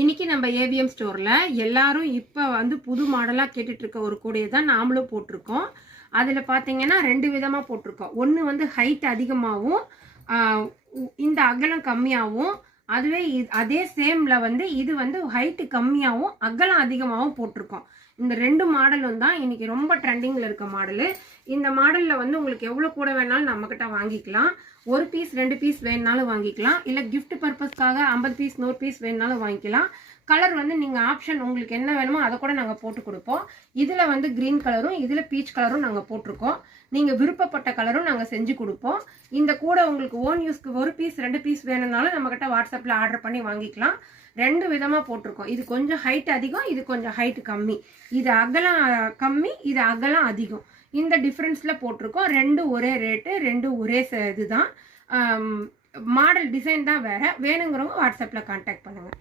இன்னைக்கு நம்ம ஏவிஎம் ஸ்டோர்ல எல்லாரும் இப்ப புது மாடலா கேட்டுட்டு இருக்க ஒரு கூடையை தான் நாமளும் போட்டிருக்கோம். அதுல பாத்தீங்கன்னா ரெண்டு விதமா போட்டிருக்கோம். ஒன்னு ஹைட் அதிகமாகவும் இந்த அகலம் கம்மியாகவும், அதுவே அதே சேம்ல இது ஹைட் கம்மியாகவும் அகலம் அதிகமாகவும் போட்டிருக்கோம். இந்த ரெண்டு மாடலும் தான் இன்னைக்கு ரொம்ப ட்ரெண்டிங்ல இருக்க மாடலு. இந்த மாடல்ல உங்களுக்கு எவ்வளவு கூட வேணாலும் நம்ம கிட்ட வாங்கிக்கலாம். ஒரு பீஸ் 2 பீஸ் வேணுனாலும் வாங்கிக்கலாம். இல்ல கிஃப்ட் பர்பஸ்க்காக 50 பீஸ் 100 பீஸ் வேணுனாலும் வாங்கிக்கலாம். கலர் நீங்க ஆப்ஷன் உங்களுக்கு என்ன வேணுமோ அதை கூட நாங்க போட்டு கொடுப்போம். இதுல கிரீன் கலரும் இதுல பீச் கலரும் நாங்க போட்டிருக்கோம். நீங்க விருப்பப்பட்ட கலரும் நாங்க செஞ்சு கொடுப்போம். இந்த கூட உங்களுக்கு ஓன் யூஸ்க்கு ஒரு பீஸ் 2 பீஸ் வேணும்னாலும் நம்ம கிட்ட வாட்ஸ்அப்ல ஆர்டர் பண்ணி வாங்கிக்கலாம். ரெண்டு விதமா போட்டிருக்கோம். இது கொஞ்சம் ஹைட் அதிகம், இது கொஞ்சம் ஹைட் கம்மி. இது அகலம் கம்மி, இது அகலம் அதிகம். இந்த டிஃபரன்ஸ்ல போட்டிருக்கோம். ரெண்டு ஒரே ரேட்டு, ரெண்டு ஒரே இதுதான். மாடல் டிசைன் தான் வேற. வேணுங்கிறவங்க வாட்ஸ்அப்ல கான்டாக்ட் பண்ணுங்க.